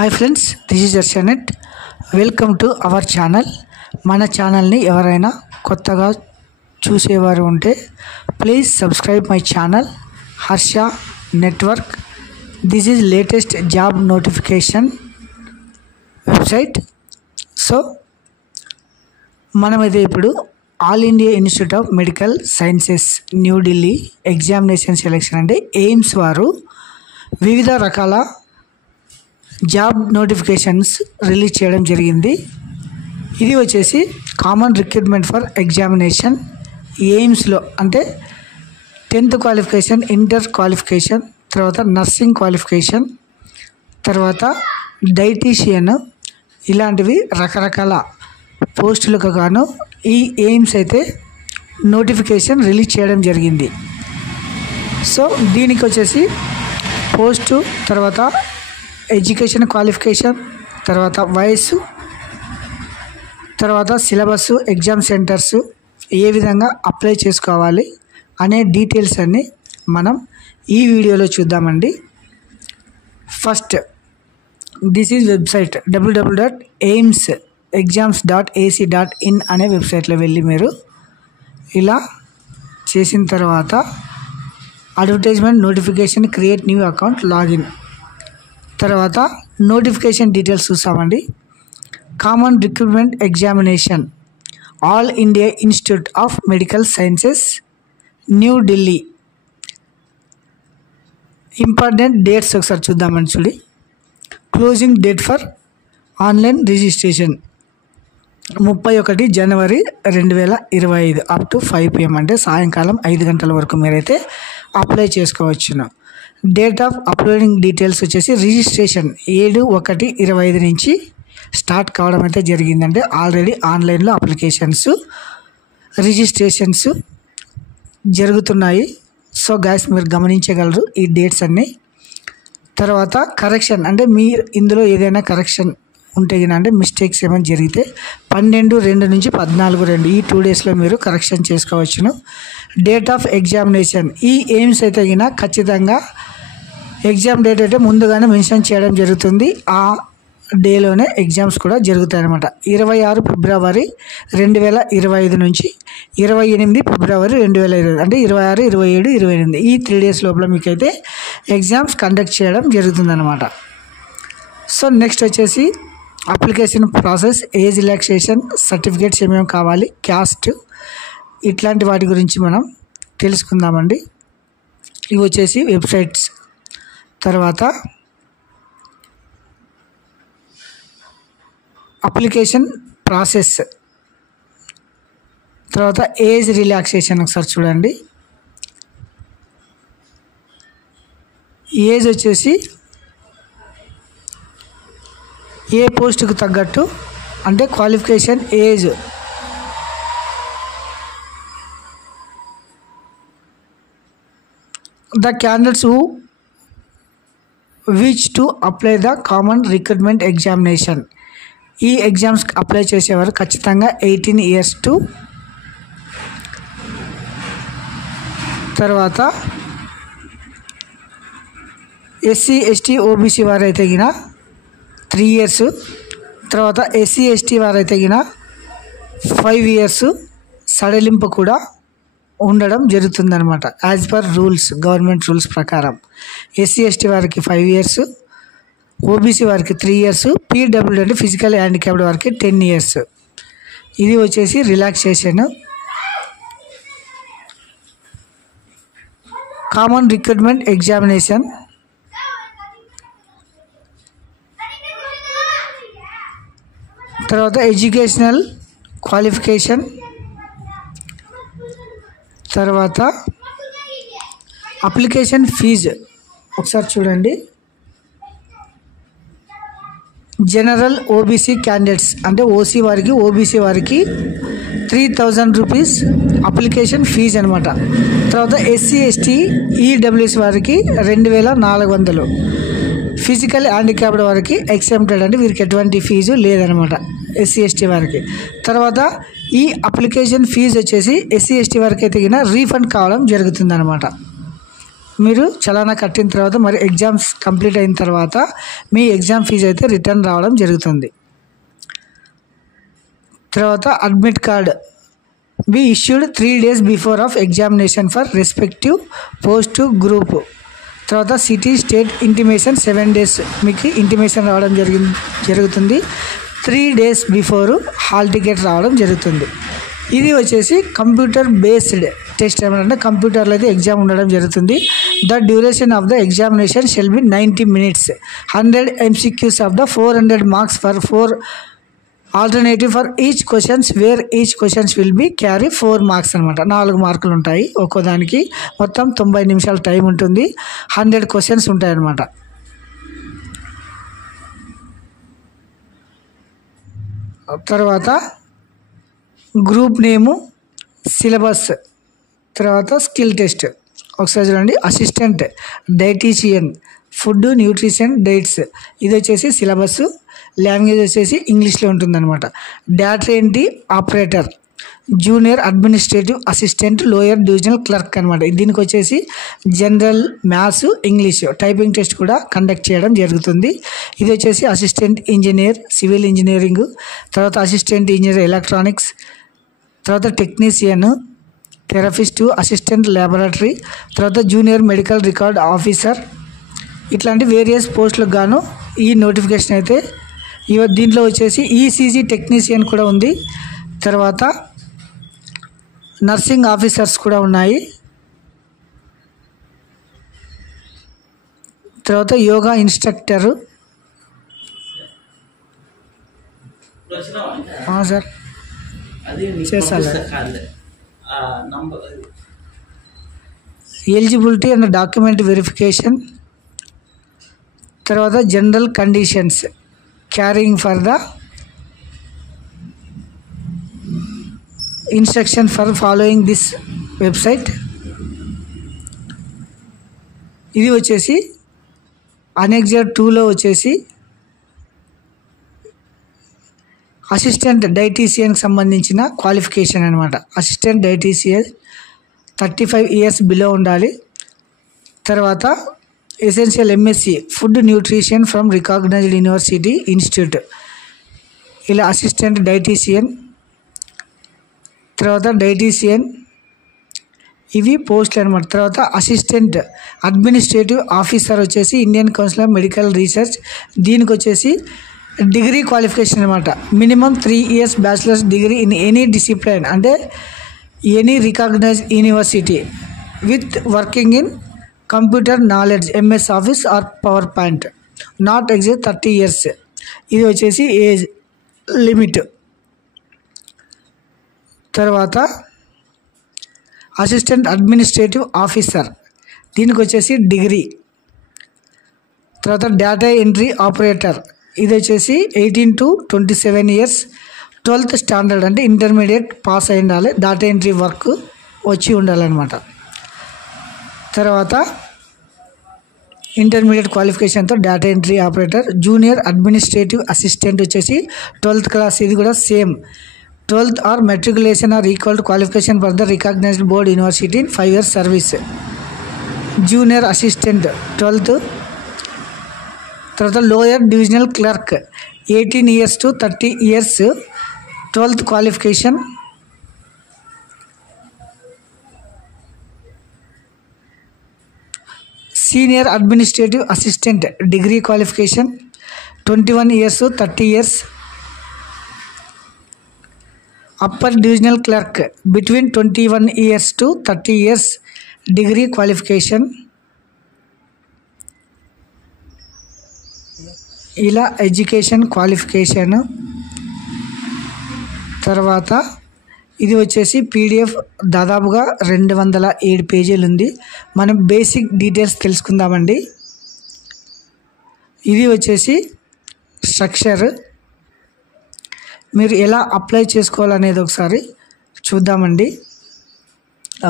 Hi friends, this is దర్శనెట్. Welcome to our channel. మన ఛానల్ని ఎవరైనా కొత్తగా చూసేవారు ఉంటే please subscribe my channel Harsha network. This is latest job notification website. So మనమైతే ఇప్పుడు all India institute of medical sciences New Delhi examination selection అంటే ఎయిమ్స్ వారు వివిధ రకాల జాబ్ నోటిఫికేషన్స్ రిలీజ్ చేయడం జరిగింది. ఇది వచ్చేసి కామన్ రిక్రూట్మెంట్ ఫర్ ఎగ్జామినేషన్ ఎయిమ్స్లో అంటే 10th క్వాలిఫికేషన్, ఇంటర్ క్వాలిఫికేషన్, తర్వాత నర్సింగ్ క్వాలిఫికేషన్, తర్వాత డైటీషియన్, ఇలాంటివి రకరకాల పోస్టులకు గాను ఈ ఎయిమ్స్ అయితే నోటిఫికేషన్ రిలీజ్ చేయడం జరిగింది. సో దీనికి వచ్చేసి పోస్టు, తర్వాత ఎడ్యుకేషన్ క్వాలిఫికేషన్, తర్వాత వయస్సు, తర్వాత సిలబస్, ఎగ్జామ్ సెంటర్స్, ఏ విధంగా అప్లై చేసుకోవాలి అనే డీటెయిల్స్ అన్నీ మనం ఈ వీడియోలో చూద్దామండి. First, this is website www.aimsexams.ac.in అనే వెబ్సైట్లో వెళ్ళి మీరు ఇలా చేసిన తర్వాత advertisement notification, create new account, login, తర్వాత నోటిఫికేషన్ డీటెయిల్స్ చూసామండి. Common recruitment examination all India institute of medical sciences New Delhi. Important dates ఒకసారి చూద్దామని చూడి. Closing date for online registration 31 January 2025 up to 5 PM అంటే సాయంకాలం 5 గంటల వరకు మీరైతే అప్లై చేసుకోవచ్చును. డేట్ ఆఫ్ అప్లోడింగ్ డీటెయిల్స్ వచ్చేసి రిజిస్ట్రేషన్ 7/1/25 నుంచి స్టార్ట్ కావడం అయితే జరిగిందంటే ఆల్రెడీ ఆన్లైన్లో అప్లికేషన్స్, రిజిస్ట్రేషన్స్ జరుగుతున్నాయి. సో గైస్ మీరు గమనించగలరు ఈ డేట్స్ అన్నీ. తర్వాత కరెక్షన్ అంటే మీరు ఇందులో ఏదైనా కరెక్షన్ ఉంటే అంటే మిస్టేక్స్ ఏమైనా జరిగితే 12/2 నుంచి 14/2 ఈ 2 డేస్లో మీరు కరెక్షన్ చేసుకోవచ్చును. డేట్ ఆఫ్ ఎగ్జామినేషన్ ఈ ఎయిమ్స్ అయితే ఖచ్చితంగా ఎగ్జామ్ డేట్ అయితే ముందుగానే మెన్షన్ చేయడం జరుగుతుంది. ఆ డేలోనే ఎగ్జామ్స్ కూడా జరుగుతాయి అన్నమాట. 26 ఫిబ్రవరి 2025 నుంచి 28 ఫిబ్రవరి 2025 అంటే 26, 27, 28 ఈ 3 డేస్ లోపల మీకైతే ఎగ్జామ్స్ కండక్ట్ చేయడం జరుగుతుందన్నమాట. సో నెక్స్ట్ వచ్చేసి application process, age relaxation certificates ఏమేమి కావాలి, క్యాస్ట్, ఇట్లాంటి వాటి గురించి మనం తెలుసుకుందామండి. ఇవి వచ్చేసి వెబ్సైట్స్. తర్వాత అప్లికేషన్ ప్రాసెస్, తర్వాత ఏజ్ రిలాక్సేషన్ ఒకసారి చూడండి. ఏజ్ వచ్చేసి ఏ పోస్టుకు తగ్గట్టు అంటే qualification age the candidates who wish to apply the common recruitment examination ఈ ఎగ్జామ్స్ అప్లై చేసేవారు ఖచ్చితంగా 18 years టు తర్వాత SC ST OBC వారైతే 3 years, తర్వాత SC ST వారైతే 5 years సడలింపు కూడా ఉండడం జరుగుతుందన్నమాట. As per rules, government rules ప్రకారం SC ST వారికి 5 years, OBC వారికి 3 years, PWD అంటే ఫిజికల్ హ్యాండిక్యాప్డ్ వారికి 10 years. ఇది వచ్చేసి రిలాక్సేషన్. కామన్ రిక్రూట్మెంట్ ఎగ్జామినేషన్ తర్వాత ఎడ్యుకేషనల్ క్వాలిఫికేషన్, తర్వాత అప్లికేషన్ ఫీజు ఒకసారి చూడండి. జనరల్ OBC క్యాండిడేట్స్ అంటే OC వారికి, OBC వారికి 3000 రూపీస్ అప్లికేషన్ ఫీజు అనమాట. తర్వాత SC ST EWS వారికి 2400, ఫిజికల్ హ్యాండిక్యాప్డ్ వారికి ఎక్సెంప్టెడ్ అంటే వీరికి ఎటువంటి ఫీజు లేదనమాట SC ST వారికి. తర్వాత ఈ అప్లికేషన్ ఫీజు వచ్చేసి SC ST వారికి అయితే రీఫండ్ కావడం జరుగుతుంది అనమాట. మీరు చలానా కట్టిన తర్వాత మరి ఎగ్జామ్స్ కంప్లీట్ అయిన తర్వాత మీ ఎగ్జామ్ ఫీజు అయితే రిటర్న్ రావడం జరుగుతుంది. తర్వాత admit card be issued 3 days before of examination for respective post group. తర్వాత సిటీ స్టేట్ ఇంటిమేషన్ 7 days మీకు ఇంటిమేషన్ రావడం జరుగుతుంది. 3 days బిఫోరు హాల్ టికెట్ రావడం జరుగుతుంది. ఇది వచ్చేసి కంప్యూటర్ బేస్డ్ టెస్ట్ ఏమంటే కంప్యూటర్లో అయితే ఎగ్జామ్ ఉండడం జరుగుతుంది. The duration of the examination shall be 90 minutes. 100 MCQs of the 400 marks for 4 alternative for each questions wear each questions will be carry 4 marks అనమాట. 4 మార్కులు ఉంటాయి ఒక్కో దానికి. మొత్తం 90 నిమిషాల టైం ఉంటుంది. 100 questions ఉంటాయి అన్నమాట. తర్వాత గ్రూప్ నేము, సిలబస్, తర్వాత స్కిల్ టెస్ట్. ఒకసారి చూడండి. Assistant dietitian, food nutrition diets, ఇది వచ్చేసి సిలబస్. లాంగ్వేజ్ వచ్చేసి ఇంగ్లీష్లో ఉంటుందన్నమాట. Data entry operator, junior administrative assistant, lower divisional clerk అనమాట. దీనికి వచ్చేసి general, maths, English typing test కూడా కండక్ట్ చేయడం జరుగుతుంది. ఇది వచ్చేసి అసిస్టెంట్ ఇంజనీర్ సివిల్ ఇంజనీరింగ్, తర్వాత అసిస్టెంట్ ఇంజనీర్ ఎలక్ట్రానిక్స్, తర్వాత టెక్నీషియన్, థెరపిస్టు, అసిస్టెంట్ ల్యాబొరేటరీ, తర్వాత జూనియర్ మెడికల్ రికార్డ్ ఆఫీసర్, ఇట్లాంటి వేరియస్ పోస్టులకు గాను ఈ నోటిఫికేషన్ అయితే దీంట్లో వచ్చేసి ఈసీజీ టెక్నీషియన్ కూడా ఉంది. తర్వాత నర్సింగ్ ఆఫీసర్స్ కూడా ఉన్నాయి. తర్వాత యోగా ఇన్స్ట్రక్టరు. సార్ చేస్తాను. ఎలిజిబిలిటీ అండ్ డాక్యుమెంట్ వెరిఫికేషన్, తర్వాత general conditions carrying for the instruction for following this website. ఇది వచ్చేసి అనెక్జర్ 2లో వచ్చేసి అసిస్టెంట్ డైటీషియన్కి సంబంధించిన క్వాలిఫికేషన్ అనమాట. అసిస్టెంట్ డైటీషియన్ 35 years బిలో ఉండాలి. తర్వాత essential MSc food nutrition from recognised university institute, ఇలా అసిస్టెంట్ డైటీషియన్. తర్వాత డైటీషియన్, ఇవి పోస్టులు అనమాట. తర్వాత అసిస్టెంట్ అడ్మినిస్ట్రేటివ్ ఆఫీసర్ వచ్చేసి Indian council of medical research, దీనికి వచ్చేసి డిగ్రీ క్వాలిఫికేషన్ అనమాట. Minimum 3 years bachelors degree in any discipline, అంటే any recognised university with working in computer knowledge, MS office or power point, not exceed 30 years. ఇది వచ్చేసి age limit. తర్వాత assistant administrative officer, దీనికి వచ్చేసి degree. తర్వాత data entry operator, ఇది వచ్చేసి 18 to 27 years, 12th standard అంటే ఇంటర్మీడియట్ పాస్ అయి ఉండాలి, డేటా ఎంట్రీ వర్క్ వచ్చి ఉండాలన్నమాట. తర్వాత ఇంటర్మీడియట్ క్వాలిఫికేషన్తో data entry operator. Junior administrative assistant వచ్చేసి 12th class, ఇది కూడా same 12th or matriculation or equal to qualification for the recognised board university in 5 years service. Junior assistant 12th. తర్వాత lower divisional clerk 18 years to 30 years, 12th qualification. Senior administrative assistant degree qualification 21 years to 30 years. Upper divisional clerk between 21 years to 30 years, degree qualification. ఇలా education qualification. తర్వాత ఇది వచ్చేసి PDF దాదాపుగా 207 పేజీలు ఉంది. మనం basic details తెలుసుకుందామండి. ఇది వచ్చేసి స్ట్రక్చర్, మీరు ఎలా అప్లై చేసుకోవాలనేది ఒకసారి చూద్దామండి.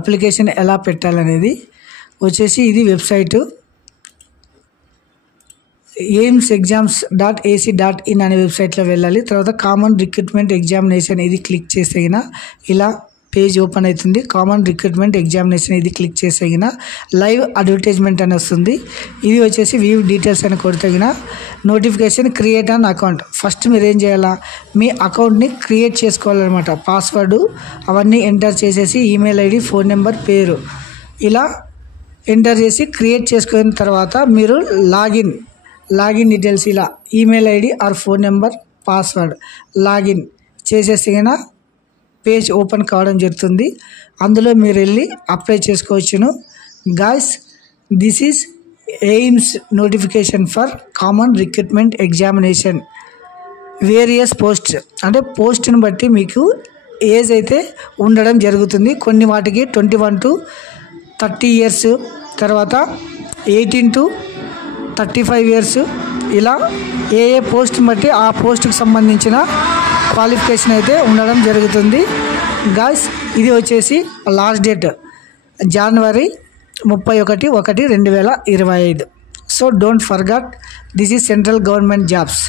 అప్లికేషన్ ఎలా పెట్టాలనేది వచ్చేసి ఇది వెబ్సైటు aims.exams.ac.in అనే వెబ్సైట్లో వెళ్ళాలి. తర్వాత కామన్ రిక్రూట్మెంట్ ఎగ్జామినేషన్ ఇది క్లిక్ చేస్తే ఇలా పేజ్ ఓపెన్ అవుతుంది. కామన్ రిక్రూట్మెంట్ ఎగ్జామినేషన్ ఇది క్లిక్ చేసేగిన లైవ్ అడ్వర్టైజ్మెంట్ అని వస్తుంది. ఇది వచ్చేసి వ్యూ డీటెయిల్స్ అని కొడితేగిన notification create an account. First మీరు ఏం చేయాలా, మీ అకౌంట్ని క్రియేట్ చేసుకోవాలన్నమాట. పాస్వర్డ్ అవన్నీ ఎంటర్ చేసేసి ఈమెయిల్ ఐడి, ఫోన్ నెంబర్, పేరు ఇలా ఎంటర్ చేసి క్రియేట్ చేసుకున్న తర్వాత మీరు లాగిన్ డీటెయిల్స్ ఇలా email ID are phone number, password login చేసేసిన పేజ్ ఓపెన్ కావడం జరుగుతుంది. అందులో మీరు వెళ్ళి అప్లై చేసుకోవచ్చును. Guys, this is AIIMS notification for common recruitment examination various post. అంటే పోస్ట్ని బట్టి మీకు ఏజ్ అయితే ఉండడం జరుగుతుంది. కొన్ని వాటికి 21 to 30 years, తర్వాత 18 to 35 years, ఇలా ఏ పోస్ట్ బట్టి ఆ పోస్ట్కి సంబంధించిన క్వాలిఫికేషన్ అయితే ఉండడం జరుగుతుంది. గాయ్స్, ఇది వచ్చేసి last date January 31, 2025. So don't forget, this is central government jobs.